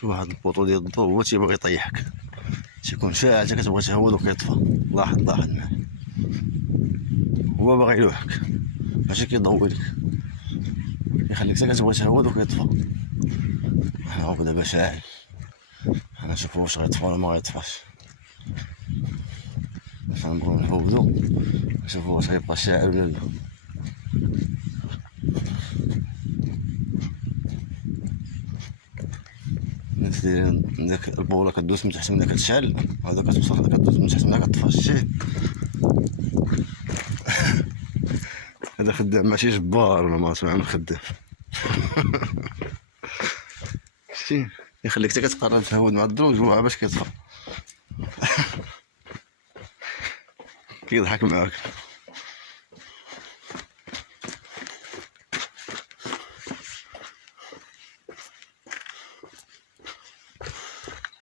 شوف هاد البوطو ديال الضو هو تيبغي يطيحك، تيكون شاعل حتى كتبغي تهود وكيطفى. لاحظ معايا، هو باغي يلوحك ماشي كيضوي لك، يخليك حتى كتبغي تهود وكيطفى. حنا هو دابا شاعل، حنا نشوفو واش غيطفى ولا ما غيطفاش. باش نبغيو نهودو نشوفو واش غيبقى شاعل ولا لا. الناس دايرين داك البوله كدوز من تحت منها كتشعل، هذا كتوصل هذا كدوز من تحت منها كطفى. شتي هذا خدام ماشي جبار ولا ما سمع من خدام. شتي يخليك حتى كتقرب تهود مع الدروج وعا باش كيطفى. كيضحك معاك.